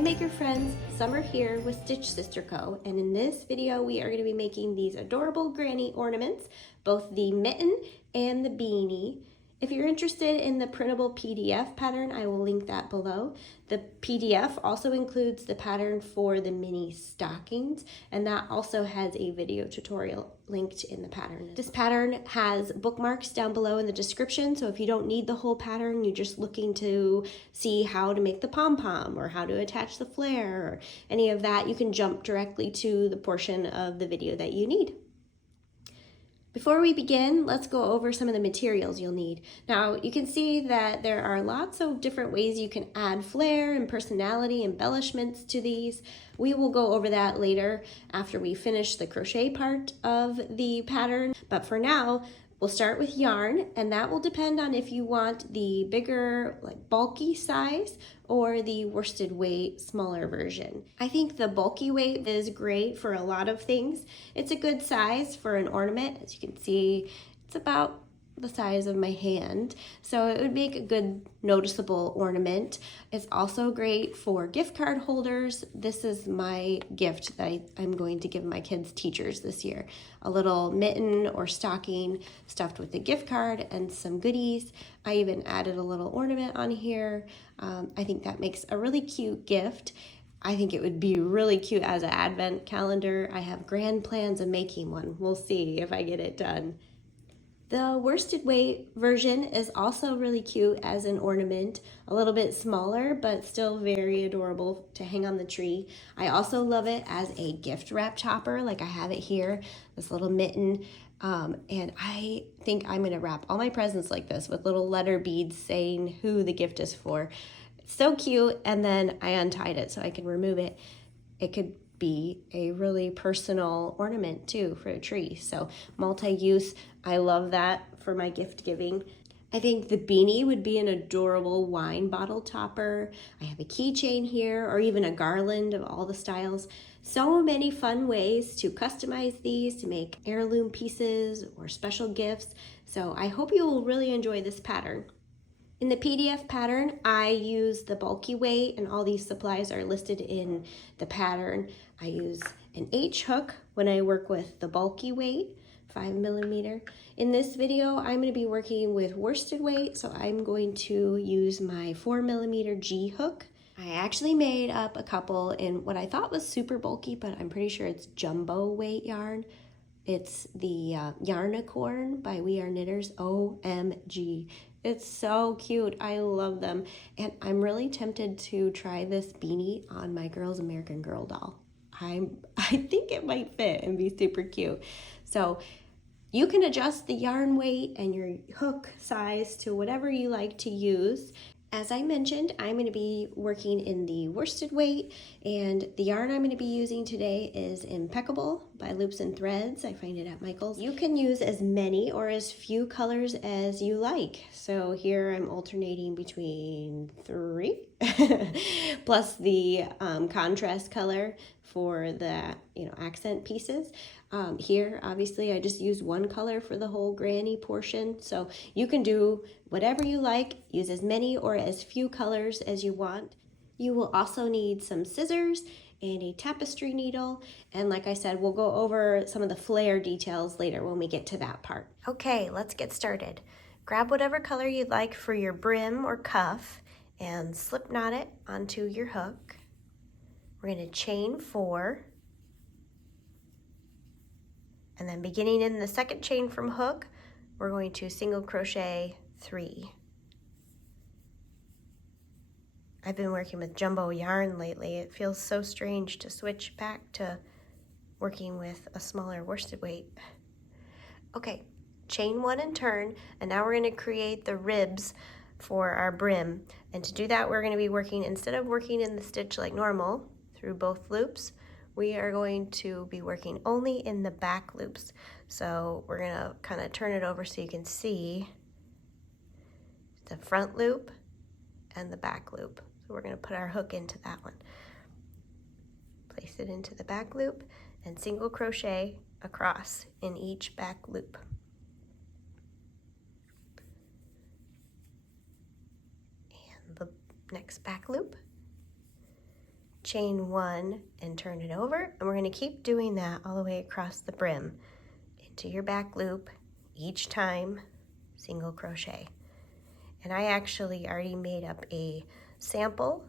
Hi maker friends, Summer here with Stitch Sister Co. And in this video we are going to be making these adorable granny ornaments, both the mitten and the beanie. If you're interested in the printable PDF pattern, I will link that below. The PDF also includes the pattern for the mini stockings, and that also has a video tutorial linked in the pattern. This pattern has bookmarks down below in the description, so if you don't need the whole pattern, you're just looking to see how to make the pom-pom or how to attach the flare or any of that, you can jump directly to the portion of the video that you need. Before we begin, let's go over some of the materials you'll need. Now, you can see that there are lots of different ways you can add flair and personality embellishments to these. We will go over that later after we finish the crochet part of the pattern. But for now, we'll start with yarn, and that will depend on if you want the bigger, like bulky size or the worsted weight, smaller version. I think the bulky weight is great for a lot of things. It's a good size for an ornament. As you can see, it's about the size of my hand, so it would make a good noticeable ornament. It's also great for gift card holders. This is my gift that I'm going to give my kids' teachers this year. A little mitten or stocking stuffed with a gift card and some goodies. I even added a little ornament on here. I think that makes a really cute gift. I think it would be really cute as an advent calendar. I have grand plans of making one. We'll see if I get it done. The worsted weight version is also really cute as an ornament, a little bit smaller, but still very adorable to hang on the tree. I also love it as a gift wrap topper, like I have it here, this little mitten. And I think I'm gonna wrap all my presents like this with little letter beads saying who the gift is for. It's so cute, and then I untied it so I can remove it. It could be a really personal ornament too for a tree. So multi-use, I love that for my gift giving. I think the beanie would be an adorable wine bottle topper. I have a keychain here, or even a garland of all the styles. So many fun ways to customize these to make heirloom pieces or special gifts. So I hope you will really enjoy this pattern. In the PDF pattern, I use the bulky weight, and all these supplies are listed in the pattern. I use an H hook when I work with the bulky weight, 5mm. In this video, I'm going to be working with worsted weight, so I'm going to use my 4mm G hook. I actually made up a couple in what I thought was super bulky, but I'm pretty sure it's jumbo weight yarn. It's the Yarnicorn by We Are Knitters. OMG. It's so cute. I love them. And I'm really tempted to try this beanie on my Girls American Girl doll. I think it might fit and be super cute. So you can adjust the yarn weight and your hook size to whatever you like to use. As I mentioned, I'm going to be working in the worsted weight, and the yarn I'm going to be using today is Impeccable by Loops and Threads. I find it at Michael's. You can use as many or as few colors as you like. So here I'm alternating between 3, plus the contrast color for the accent pieces. Here, obviously, I just used one color for the whole granny portion. So you can do whatever you like, use as many or as few colors as you want. You will also need some scissors and a tapestry needle. And like I said, we'll go over some of the flare details later when we get to that part. Okay, let's get started. Grab whatever color you'd like for your brim or cuff and slip knot it onto your hook. We're going to chain 4. And then beginning in the second chain from hook, we're going to single crochet 3. I've been working with jumbo yarn lately. It feels so strange to switch back to working with a smaller worsted weight. Okay, chain 1 and turn, and now we're going to create the ribs for our brim. And to do that, we're going to be working, instead of working in the stitch like normal through both loops, we are going to be working only in the back loops. So we're going to kind of turn it over so you can see the front loop and the back loop. So we're going to put our hook into that one. Place it into the back loop and single crochet across in each back loop. And the next back loop. chain 1 and turn it over, and we're going to keep doing that all the way across the brim into your back loop. Each time single crochet. And I actually already made up a sample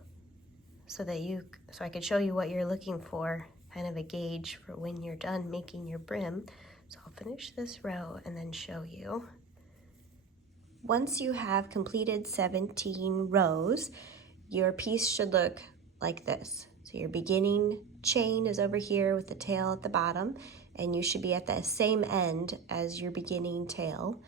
so I could show you what you're looking for, kind of a gauge for when you're done making your brim. So I'll finish this row and then show you. Once you have completed 17 rows, your piece should look like this. So your beginning chain is over here with the tail at the bottom, and you should be at the same end as your beginning tail.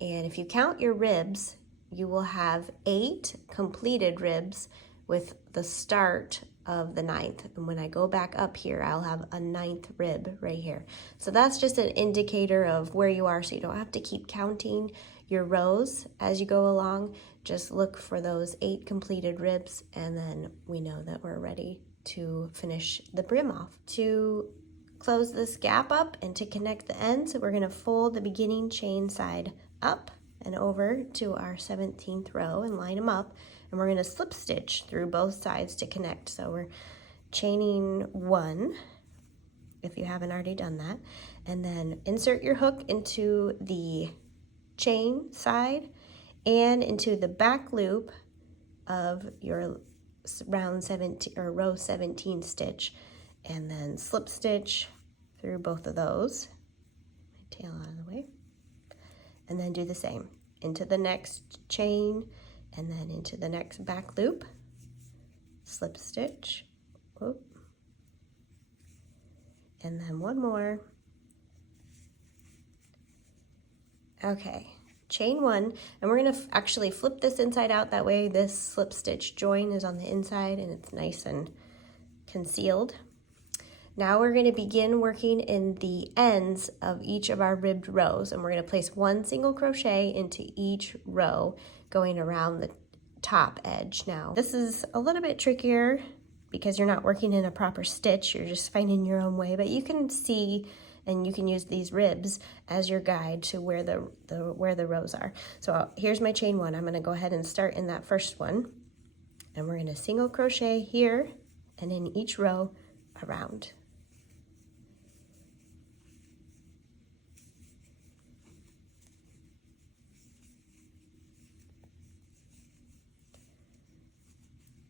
And if you count your ribs, you will have 8 completed ribs with the start of the 9th. And when I go back up here, I'll have a 9th rib right here. So that's just an indicator of where you are, so you don't have to keep counting your rows as you go along. Just look for those 8 completed ribs, and then we know that we're ready to finish the brim off. To close this gap up and to connect the ends, we're going to fold the beginning chain side up and over to our 17th row and line them up, and we're going to slip stitch through both sides to connect. So we're chaining 1 if you haven't already done that, and then insert your hook into the chain side and into the back loop of your row 17 stitch, and then slip stitch through both of those. My tail out of the way. And then do the same into the next chain and then into the next back loop, slip stitch, whoop, and then one more. Okay, chain 1, and we're going to actually flip this inside out, that way this slip stitch join is on the inside and it's nice and concealed. Now we're going to begin working in the ends of each of our ribbed rows, and we're going to place 1 single crochet into each row going around the top edge. Now this is a little bit trickier because you're not working in a proper stitch, you're just finding your own way, but you can see and you can use these ribs as your guide to where the rows are. So here's my chain 1. I'm going to go ahead and start in that first one, and we're going to single crochet here and in each row around.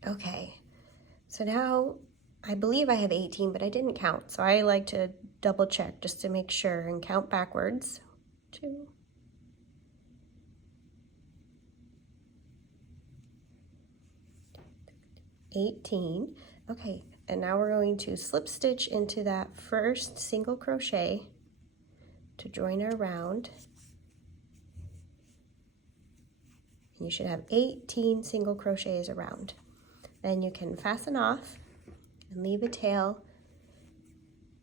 Okay, so now I believe I have 18, but I didn't count, so I like to double check just to make sure and count backwards. 2, 18. Okay, and now we're going to slip stitch into that first single crochet to join our round. And you should have 18 single crochets around. Then you can fasten off and leave a tail.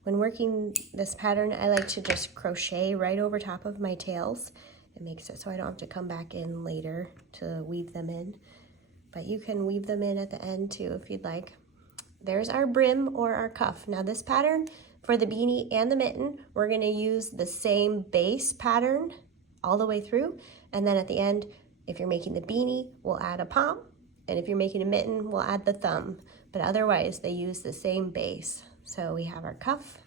When working this pattern, I like to just crochet right over top of my tails. It makes it so I don't have to come back in later to weave them in. But you can weave them in at the end too if you'd like. There's our brim or our cuff. Now this pattern for the beanie and the mitten, we're going to use the same base pattern all the way through. And then at the end, if you're making the beanie, we'll add a pom. And if you're making a mitten, we'll add the thumb. But otherwise, they use the same base. So we have our cuff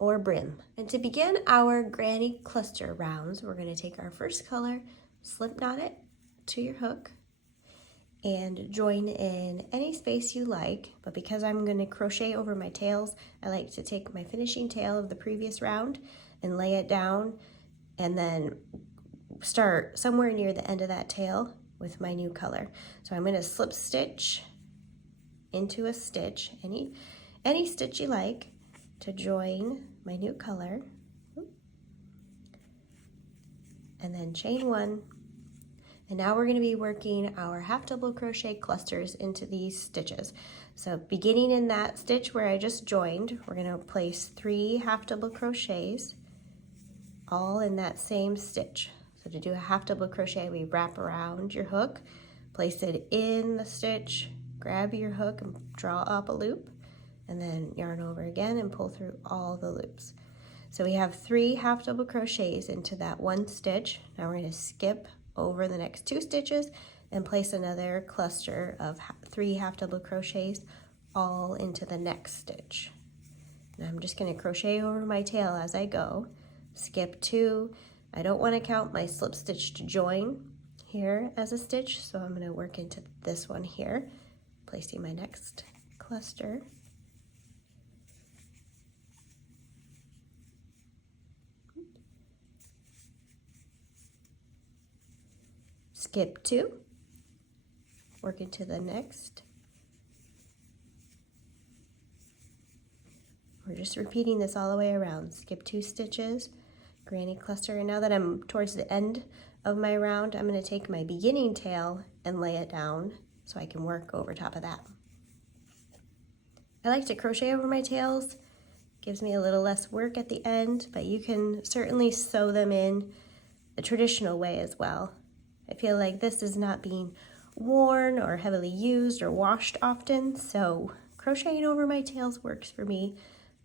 or brim. And to begin our granny cluster rounds, we're going to take our first color, slip knot it to your hook, and join in any space you like. But because I'm going to crochet over my tails, I like to take my finishing tail of the previous round and lay it down, and then start somewhere near the end of that tail with my new color. So I'm going to slip stitch into a stitch, any stitch you like, to join my new color, and then chain 1. And now we're going to be working our half double crochet clusters into these stitches. So beginning in that stitch where I just joined, we're going to place 3 half double crochets all in that same stitch. So to do a half double crochet, we wrap around your hook, place it in the stitch, grab your hook and draw up a loop, and then yarn over again and pull through all the loops. So we have 3 half double crochets into that one stitch. Now we're going to skip over the next 2 stitches and place another cluster of 3 half double crochets all into the next stitch. And I'm just going to crochet over my tail as I go. Skip 2. I don't want to count my slip stitch to join here as a stitch, so I'm going to work into this one here, placing my next cluster. Skip 2, work into the next. We're just repeating this all the way around. Skip 2 stitches, granny cluster, and now that I'm towards the end of my round, I'm going to take my beginning tail and lay it down so I can work over top of that. I like to crochet over my tails. Gives me a little less work at the end, but you can certainly sew them in the traditional way as well. I feel like this is not being worn or heavily used or washed often, so crocheting over my tails works for me,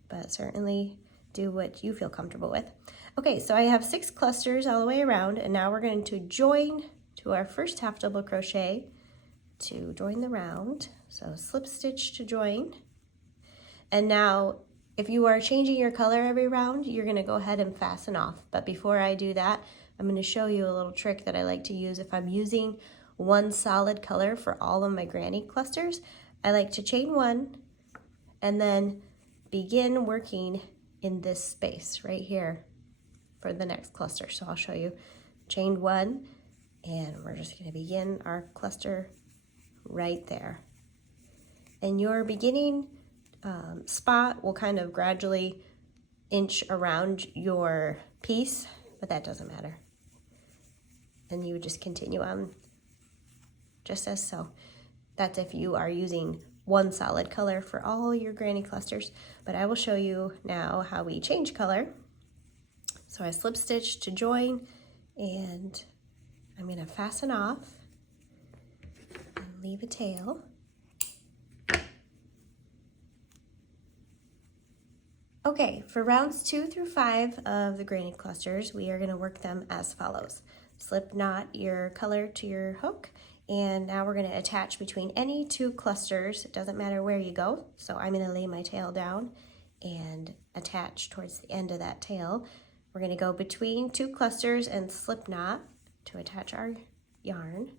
but certainly do what you feel comfortable with. Okay, so I have 6 clusters all the way around, and now we're going to join to our first half double crochet to join the round. So slip stitch to join. And now if you are changing your color every round, you're going to go ahead and fasten off. But before I do that, I'm going to show you a little trick that I like to use if I'm using one solid color for all of my granny clusters. I like to chain 1 and then begin working in this space right here for the next cluster. So I'll show you. Chain 1, and we're just going to begin our cluster right there. And your beginning spot will kind of gradually inch around your piece, but that doesn't matter. And you would just continue on just as so. That's if you are using one solid color for all your granny clusters, but I will show you now how we change color. So I slip stitch to join, and I'm going to fasten off and leave a tail. Okay, for rounds 2 through 5 of the granny clusters, we are going to work them as follows. Slip knot your color to your hook, and now we're going to attach between any 2 clusters. It doesn't matter where you go, so I'm going to lay my tail down and attach towards the end of that tail. We're going to go between 2 clusters and slip knot to attach our yarn,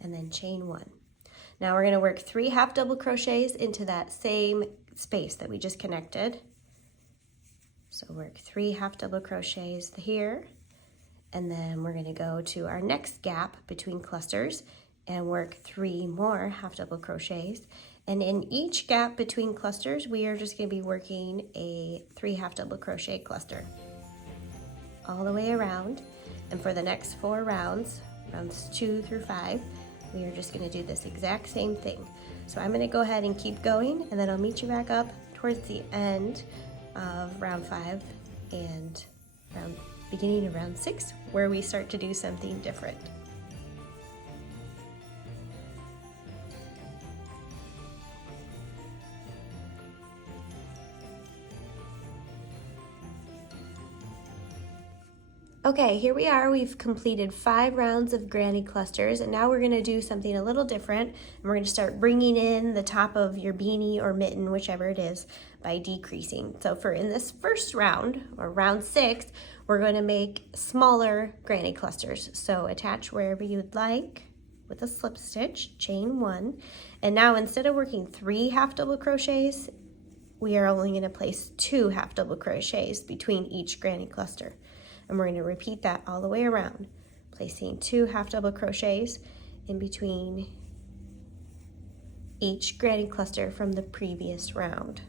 and then chain 1. Now we're going to work 3 half double crochets into that same space that we just connected. So work 3 half double crochets here, and then we're going to go to our next gap between clusters and work 3 more half double crochets. And in each gap between clusters, we are just going to be working a 3 half double crochet cluster all the way around. And for the next 4 rounds, rounds 2 through 5, we are just going to do this exact same thing. So I'm going to go ahead and keep going, and then I'll meet you back up towards the end of round 5 and beginning of round 6, where we start to do something different. Okay, here we are. We've completed 5 rounds of granny clusters, and now we're going to do something a little different, and we're going to start bringing in the top of your beanie or mitten, whichever it is, by decreasing. So for in this first round, or round 6, we're going to make smaller granny clusters. So attach wherever you would like with a slip stitch, chain 1, and now instead of working 3 half double crochets, we are only going to place 2 half double crochets between each granny cluster. And we're going to repeat that all the way around, placing 2 half double crochets in between each granny cluster from the previous round.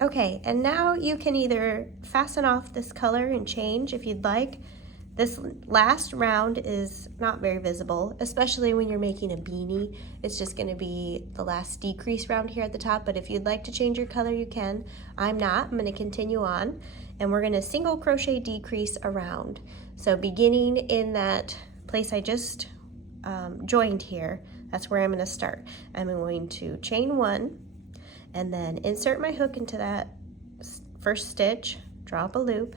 Okay, and now you can either fasten off this color and change if you'd like. This last round is not very visible, especially when you're making a beanie. It's just going to be the last decrease round here at the top, but if you'd like to change your color, you can. I'm not. I'm going to continue on, and we're going to single crochet decrease around. So beginning in that place I just joined here, that's where I'm going to start. I'm going to chain 1, and then insert my hook into that first stitch, draw up a loop,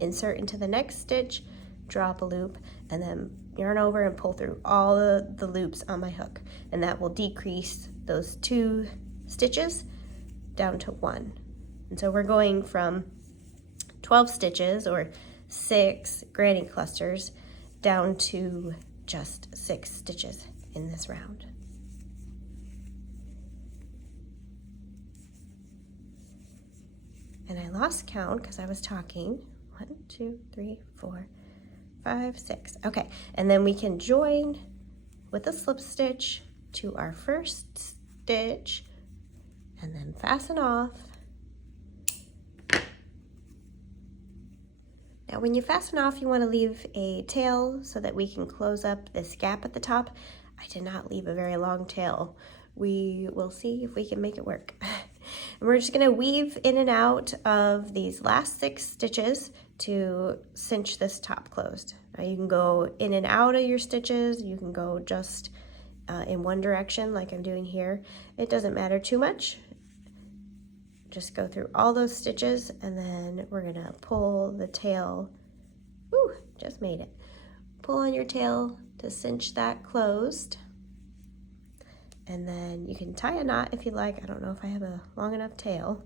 insert into the next stitch, draw up a loop, and then yarn over and pull through all the loops on my hook, and that will decrease those 2 stitches down to 1. And so we're going from 12 stitches or 6 granny clusters down to just 6 stitches in this round. And I lost count because I was talking. 1, 2, 3, 4, 5, 6. Okay, and then we can join with a slip stitch to our first stitch and then fasten off. Now when you fasten off, you want to leave a tail so that we can close up this gap at the top. I did not leave a very long tail. We will see if we can make it work. And we're just going to weave in and out of these last 6 stitches to cinch this top closed. Now you can go in and out of your stitches. You can go just in one direction like I'm doing here. It doesn't matter too much. Just go through all those stitches, and then we're going to pull the tail. Ooh, just made it. Pull on your tail to cinch that closed. And then you can tie a knot if you like. I don't know if I have a long enough tail.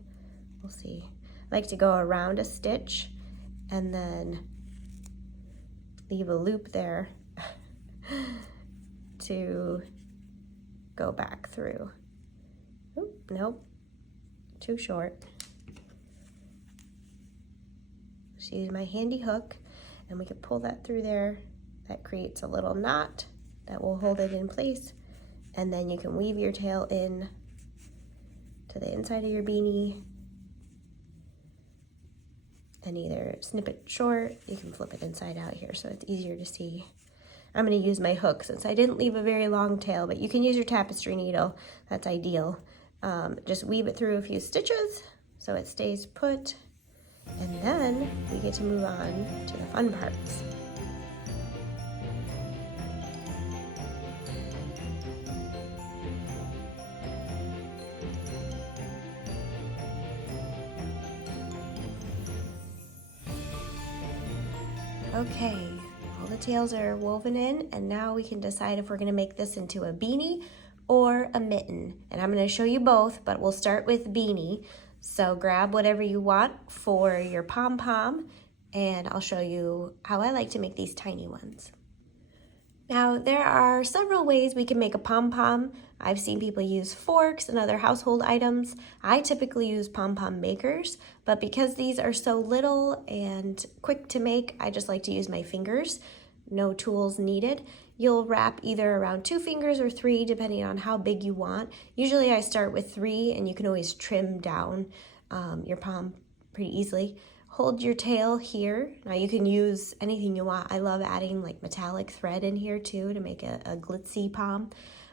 We'll see. I like to go around a stitch and then leave a loop there to go back through. Oop, nope, too short. Just use my handy hook and we can pull that through there. That creates a little knot that will hold it in place. And then you can weave your tail in to the inside of your beanie and either snip it short, you can flip it inside out here so it's easier to see. I'm going to use my hook since I didn't leave a very long tail, but you can use your tapestry needle. That's ideal. Just weave it through a few stitches so it stays put, and then we get to move on to the fun parts. Okay, all the tails are woven in, and now we can decide if we're going to make this into a beanie or a mitten. And I'm going to show you both, but we'll start with beanie. So grab whatever you want for your pom-pom, and I'll show you how I like to make these tiny ones. Now, there are several ways we can make a pom-pom. I've seen people use forks and other household items. I typically use pom-pom makers, but because these are so little and quick to make, I just like to use my fingers. No tools needed. You'll wrap either around 2 fingers or 3, depending on how big you want. Usually I start with 3, and you can always trim down your pom pretty easily. Hold your tail here. Now you can use anything you want. I love adding like metallic thread in here too to make a glitzy pom,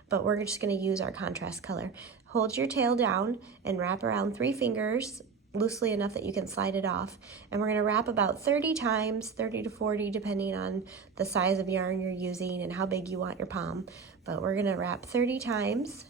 but we're just gonna use our contrast color. Hold your tail down and wrap around 3 fingers loosely enough that you can slide it off. And we're gonna wrap about 30 times, 30 to 40, depending on the size of yarn you're using and how big you want your pom. But we're gonna wrap 30 times.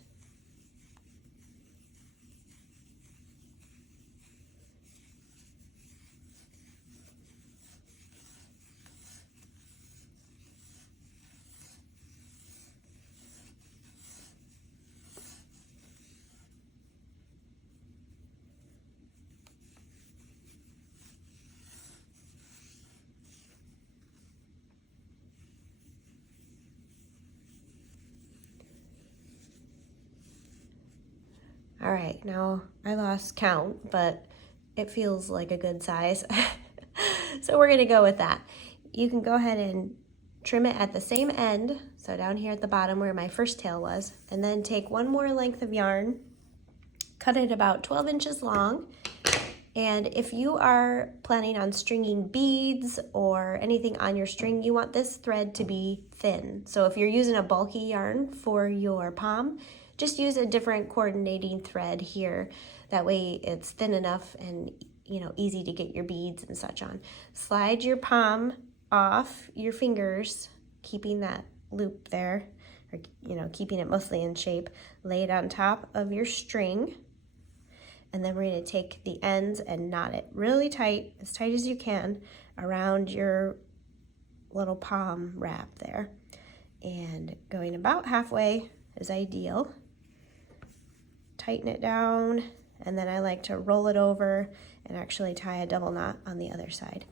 All right, now I lost count, but it feels like a good size. So we're gonna go with that. You can go ahead and trim it at the same end, so down here at the bottom where my first tail was, and then take one more length of yarn, cut it about 12 inches long. And if you are planning on stringing beads or anything on your string, you want this thread to be thin. So if you're using a bulky yarn for your pom, just use a different coordinating thread here. That way it's thin enough and easy to get your beads and such on. Slide your pom off your fingers, keeping that loop there, or keeping it mostly in shape. Lay it on top of your string. And then we're going to take the ends and knot it really tight, as tight as you can, around your little palm wrap there. And going about halfway is ideal. Tighten it down, and then I like to roll it over and actually tie a double knot on the other side.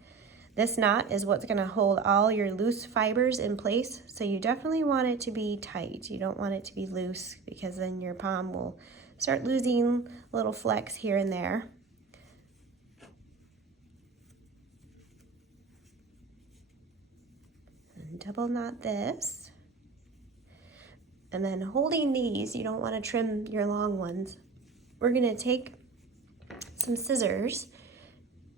This knot is what's going to hold all your loose fibers in place, so you definitely want it to be tight. You don't want it to be loose, because then your palm will start losing little flecks here and there. And double knot this. And then holding these, you don't want to trim your long ones. We're going to take some scissors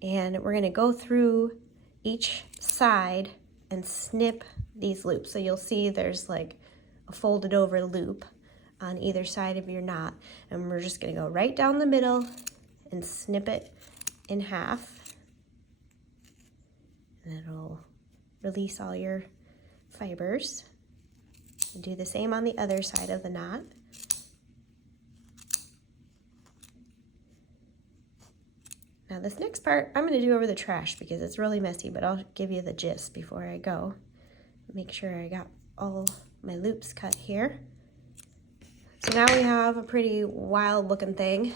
and we're going to go through each side and snip these loops. So you'll see there's like a folded over loop on either side of your knot. And we're just going to go right down the middle and snip it in half. And it'll release all your fibers. And do the same on the other side of the knot. Now this next part I'm going to do over the trash because it's really messy, but I'll give you the gist before I go. Make sure I got all my loops cut here. So now we have a pretty wild looking thing,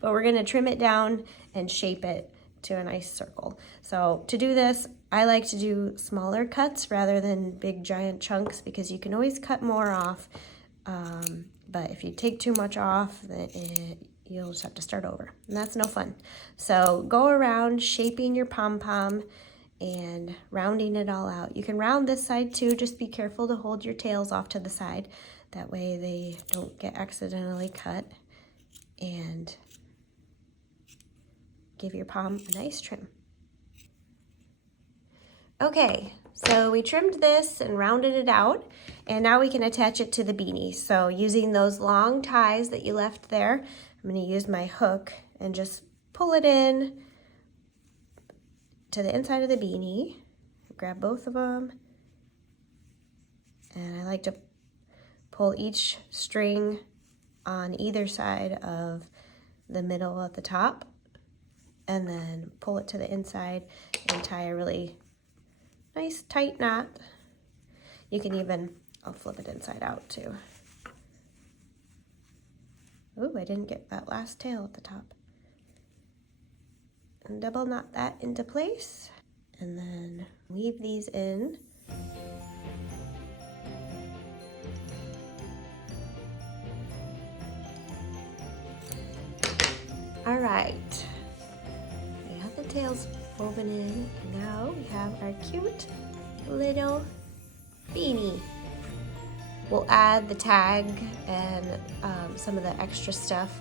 but we're going to trim it down and shape it to a nice circle. So to do this, I like to do smaller cuts rather than big giant chunks, because you can always cut more off, but if you take too much off, then you'll just have to start over, and that's no fun. So go around shaping your pom-pom and rounding it all out. You can round this side too, just be careful to hold your tails off to the side, that way they don't get accidentally cut, and give your palm a nice trim. Okay, so we trimmed this and rounded it out, and now we can attach it to the beanie. So using those long ties that you left there, I'm going to use my hook and just pull it in to the inside of the beanie. Grab both of them, and I like to pull each string on either side of the middle at the top, and then pull it to the inside and tie a really nice tight knot. You can even, I'll flip it inside out too. Ooh, I didn't get that last tail at the top. And double knot that into place, and then weave these in. All right, we got the tails woven in, and now we have our cute little beanie. We'll add the tag and some of the extra stuff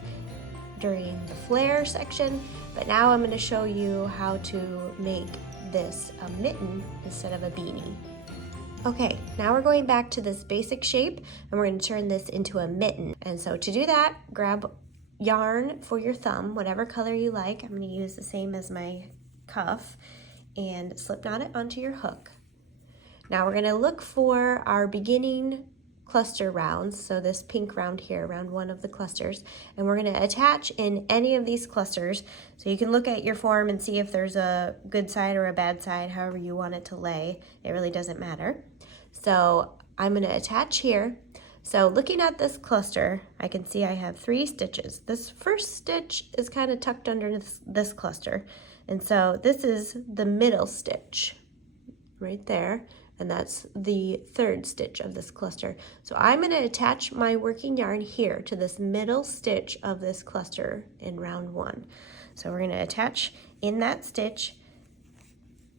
during the Flair section, but now I'm going to show you how to make this a mitten instead of a beanie. Okay, now we're going back to this basic shape, and we're going to turn this into a mitten. And so to do that, grab yarn for your thumb, whatever color you like. I'm going to use the same as my cuff, and slip knot it onto your hook. Now we're going to look for our beginning cluster rounds, so this pink round here, round one of the clusters, and we're going to attach in any of these clusters. So you can look at your form and see if there's a good side or a bad side, however you want it to lay. It really doesn't matter. So I'm going to attach here. So looking at this cluster, I can see I have 3 stitches. This first stitch is kind of tucked under this cluster, and so this is the middle stitch right there, and that's the 3rd stitch of this cluster. So I'm going to attach my working yarn here to this middle stitch of this cluster in round 1. So we're going to attach in that stitch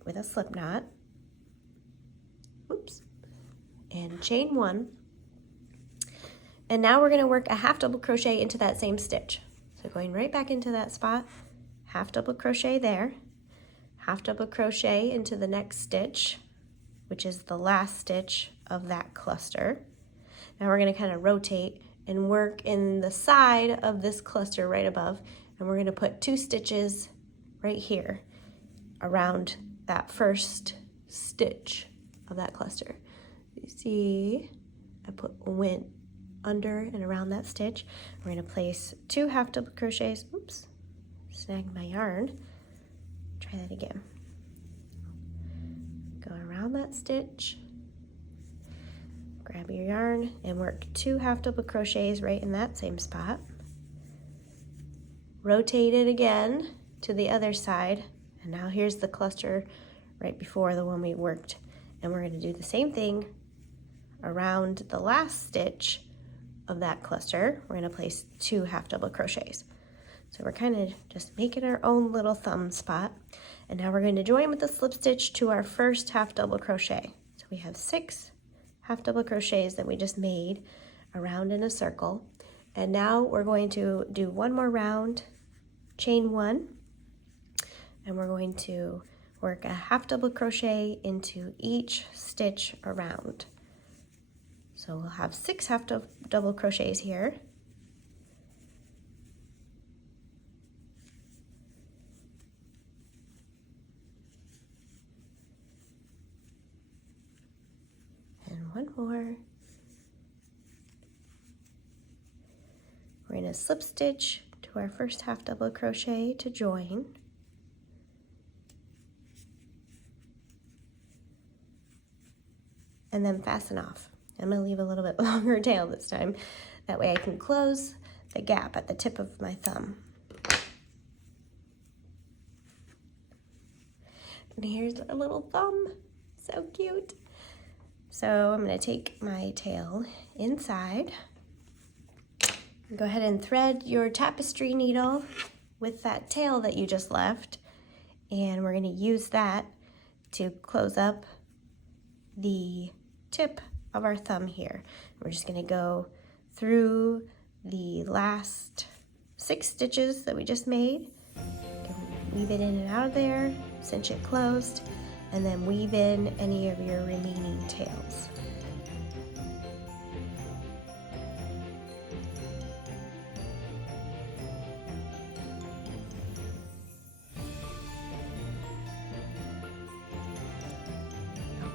with a slip knot, oops, and chain 1. And now we're going to work a half double crochet into that same stitch. So going right back into that spot, half double crochet there, half double crochet into the next stitch, which is the last stitch of that cluster. Now we're going to kind of rotate and work in the side of this cluster right above, and we're going to put 2 stitches right here around that first stitch of that cluster. You see, I went under and around that stitch. We're going to place 2 half double crochets. Oops, snagged my yarn. Try that again. Go around that stitch, grab your yarn and work 2 half double crochets right in that same spot. Rotate it again to the other side, and now here's the cluster right before the one we worked, and we're going to do the same thing around the last stitch of that cluster. We're going to place 2 half double crochets. So we're kind of just making our own little thumb spot. And now we're going to join with the slip stitch to our first half double crochet. So we have 6 half double crochets that we just made around in a circle. And now we're going to do one more round, chain 1, and we're going to work a half double crochet into each stitch around. So we'll have 6 half double crochets here. One more. We're going to slip stitch to our first half double crochet to join. And then fasten off. I'm going to leave a little bit longer tail this time. That way I can close the gap at the tip of my thumb. And here's our little thumb. So cute. So I'm going to take my tail inside. Go ahead and thread your tapestry needle with that tail that you just left. And we're going to use that to close up the tip of our thumb here. We're just going to go through the last 6 stitches that we just made. Weave it in and out of there, cinch it closed, and then weave in any of your remaining tails.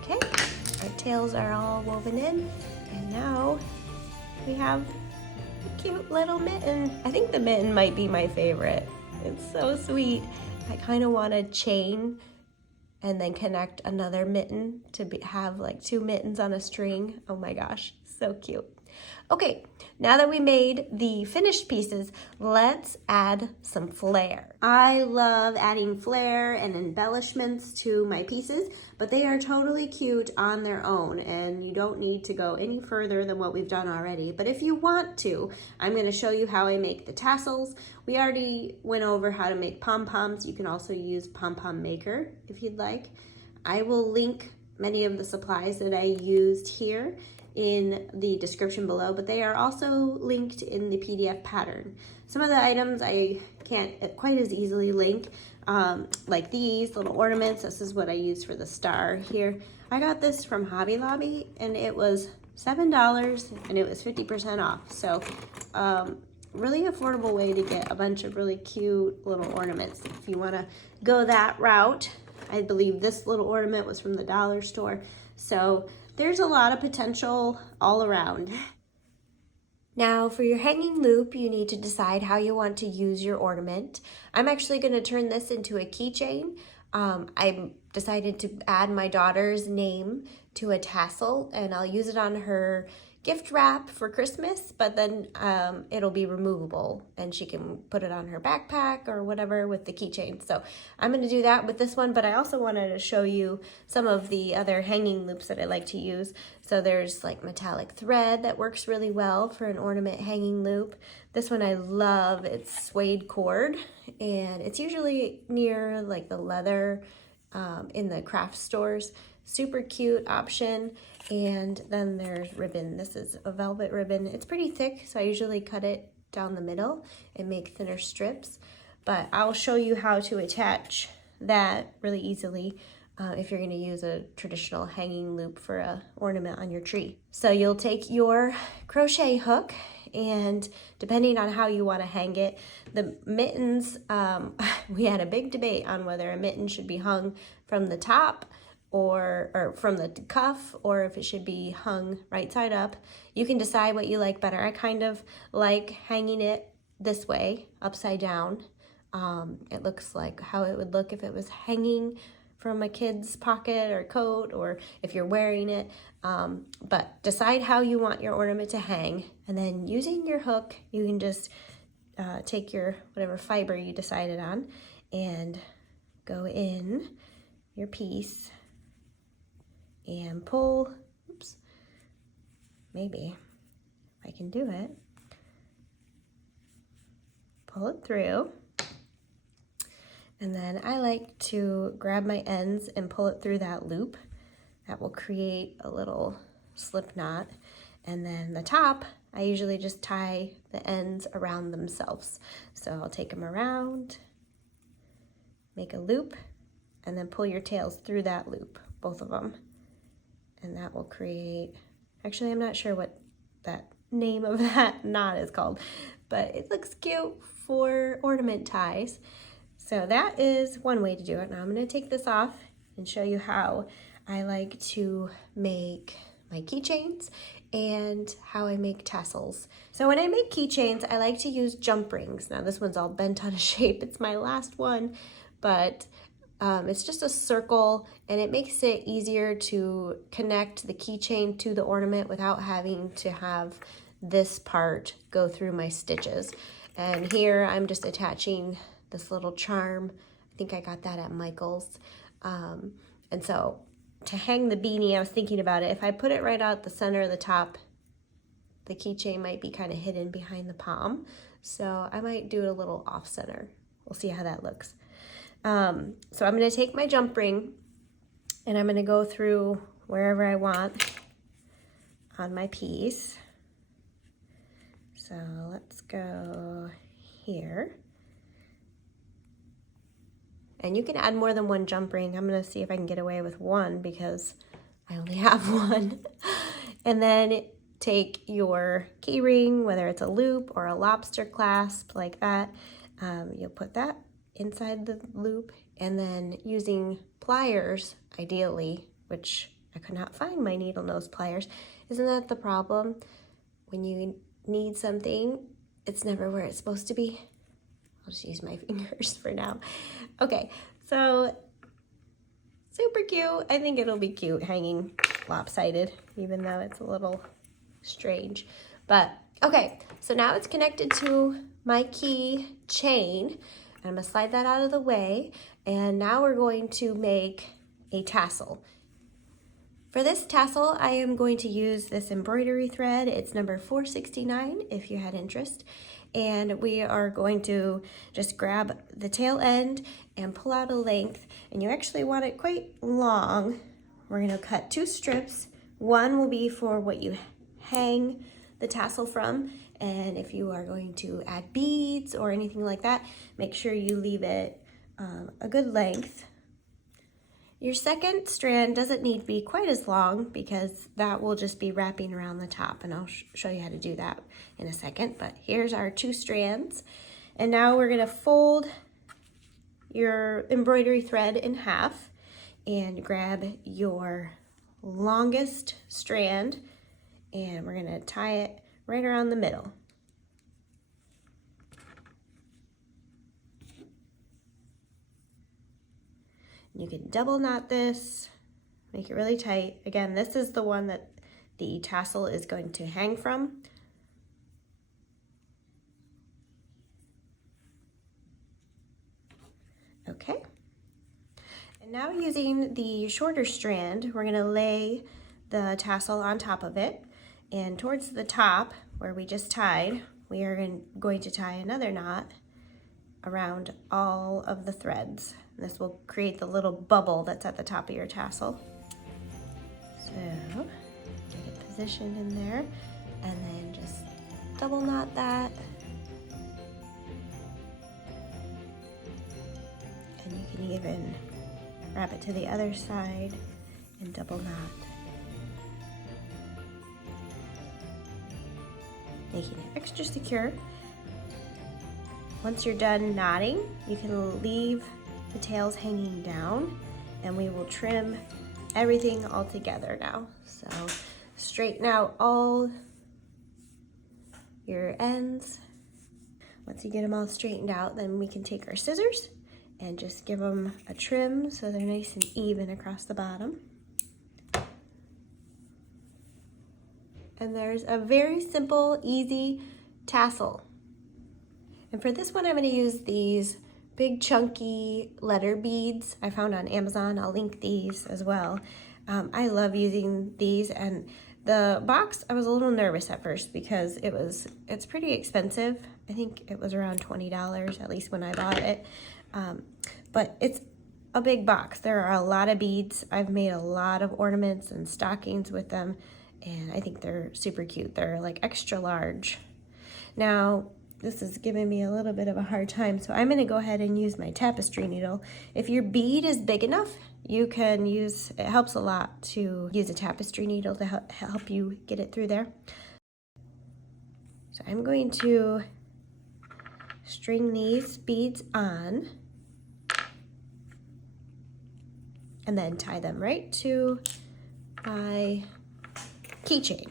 Okay, our tails are all woven in, and now we have a cute little mitten. I think the mitten might be my favorite. It's so sweet. I kind of want to chain and then connect another mitten to have like 2 mittens on a string. Oh my gosh, so cute. Okay, now that we made the finished pieces, let's add some flair. I love adding flair and embellishments to my pieces, but they are totally cute on their own, and you don't need to go any further than what we've done already. But if you want to, I'm going to show you how I make the tassels. We already went over how to make pom-poms. You can also use pom-pom maker if you'd like. I will link many of the supplies that I used here in the description below, but they are also linked in the PDF pattern. Some of the items I can't quite as easily link, like these little ornaments. This is what I used for the star here. I got this from Hobby Lobby and it was $7 and it was 50% off. So really affordable way to get a bunch of really cute little ornaments. If you want to go that route, I believe this little ornament was from the dollar store. So there's a lot of potential all around. Now for your hanging loop, you need to decide how you want to use your ornament. I'm actually going to turn this into a keychain. I decided to add my daughter's name to a tassel, and I'll use it on her gift wrap for Christmas, but then it'll be removable and she can put it on her backpack or whatever with the keychain. So I'm going to do that with this one, but I also wanted to show you some of the other hanging loops that I like to use. So there's like metallic thread that works really well for an ornament hanging loop. This one I love. It's suede cord, and it's usually near like the leather in the craft stores. Super cute option. And then there's ribbon. This is a velvet ribbon. It's pretty thick, so I usually cut it down the middle and make thinner strips. But I'll show you how to attach that really easily if you're going to use a traditional hanging loop for an ornament on your tree. So you'll take your crochet hook, and depending on how you want to hang it, the mittens, we had a big debate on whether a mitten should be hung from the top or from the cuff, or if it should be hung right side up. You can decide what you like better. I kind of like hanging it this way, upside down. It looks like how it would look if it was hanging from a kid's pocket or coat, or if you're wearing it. But decide how you want your ornament to hang, and then using your hook, you can just take your whatever fiber you decided on and go in your piece and pull, oops, maybe if I can do it, pull it through. And then I like to grab my ends and pull it through that loop. That will create a little slip knot. And then the top, I usually just tie the ends around themselves. So I'll take them around, make a loop, and then pull your tails through that loop, both of them. And that will create, actually I'm not sure what that name of that knot is called, but it looks cute for ornament ties. So that is one way to do it. Now I'm going to take this off and show you how I like to make my keychains and how I make tassels. So when I make keychains, I like to use jump rings. Now this one's all bent out of shape. It's my last one, but it's just a circle, and it makes it easier to connect the keychain to the ornament without having to have this part go through my stitches. And here I'm just attaching this little charm. I think I got that at Michael's. And so to hang the beanie, I was thinking about it. If I put it right out the center of the top, the keychain might be kind of hidden behind the palm. So I might do it a little off center. We'll see how that looks. So I'm going to take my jump ring and I'm going to go through wherever I want on my piece. So let's go here. And you can add more than one jump ring. I'm going to see if I can get away with one because I only have one. And then take your key ring, whether it's a loop or a lobster clasp like that. You'll put that inside the loop, and then using pliers, ideally, which I could not find my needle nose pliers. Isn't that the problem? When you need something, it's never where it's supposed to be. I'll just use my fingers for now. Okay, so super cute. I think it'll be cute hanging lopsided, even though it's a little strange. But okay, so now it's connected to my key chain. I'm going to slide that out of the way, and now we're going to make a tassel. For this tassel, I am going to use this embroidery thread. It's number 469 if you had interest. And we are going to just grab the tail end and pull out a length, and you actually want it quite long. We're going to cut 2 strips. One will be for what you hang the tassel from, and if you are going to add beads or anything like that, make sure you leave it a good length. Your second strand doesn't need to be quite as long because that will just be wrapping around the top, and I'll show you how to do that in a second. But here's our 2 strands, and now we're going to fold your embroidery thread in half and grab your longest strand, and we're going to tie it right around the middle. You can double knot this, make it really tight. Again, this is the one that the tassel is going to hang from. Okay. And now using the shorter strand, we're going to lay the tassel on top of it. And towards the top, where we just tied, we are going to tie another knot around all of the threads. This will create the little bubble that's at the top of your tassel. So, get it positioned in there, and then just double knot that. And you can even wrap it to the other side and double knot, making it extra secure. Once you're done knotting, you can leave the tails hanging down, and we will trim everything all together now. So straighten out all your ends. Once you get them all straightened out, then we can take our scissors and just give them a trim so they're nice and even across the bottom. And there's a very simple, easy tassel. And for this one, I'm going to use these big chunky letter beads I found on Amazon. I'll link these as well. I love using these, and the box, I was a little nervous at first because it's pretty expensive. I think it was around $20, at least when I bought it. But it's a big box. There are a lot of beads. I've made a lot of ornaments and stockings with them, and I think they're super cute. They're like extra large. Now, this is giving me a little bit of a hard time, so I'm gonna go ahead and use my tapestry needle. If your bead is big enough, you can use, it helps a lot to use a tapestry needle to help you get it through there. So I'm going to string these beads on and then tie them right to my keychain.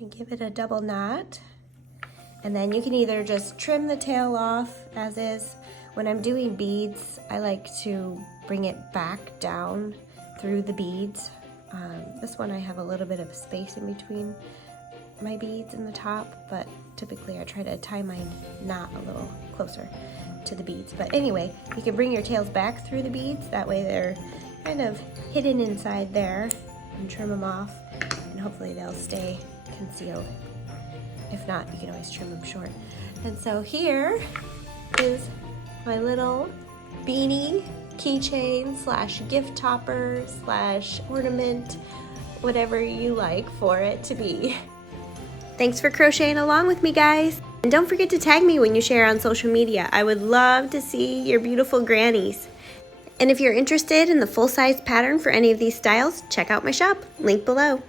And give it a double knot, and then you can either just trim the tail off as is. When I'm doing beads, I like to bring it back down through the beads. This one I have a little bit of space in between my beads in the top, but typically I try to tie my knot a little closer to the beads. But anyway, you can bring your tails back through the beads, that way they're kind of hidden inside there, and trim them off, and hopefully they'll stay concealed. If not, you can always trim them short. And so here is my little beanie keychain slash gift topper slash ornament, whatever you like for it to be. Thanks for crocheting along with me, guys. And don't forget to tag me when you share on social media. I would love to see your beautiful grannies. And if you're interested in the full-size pattern for any of these styles, check out my shop, link below.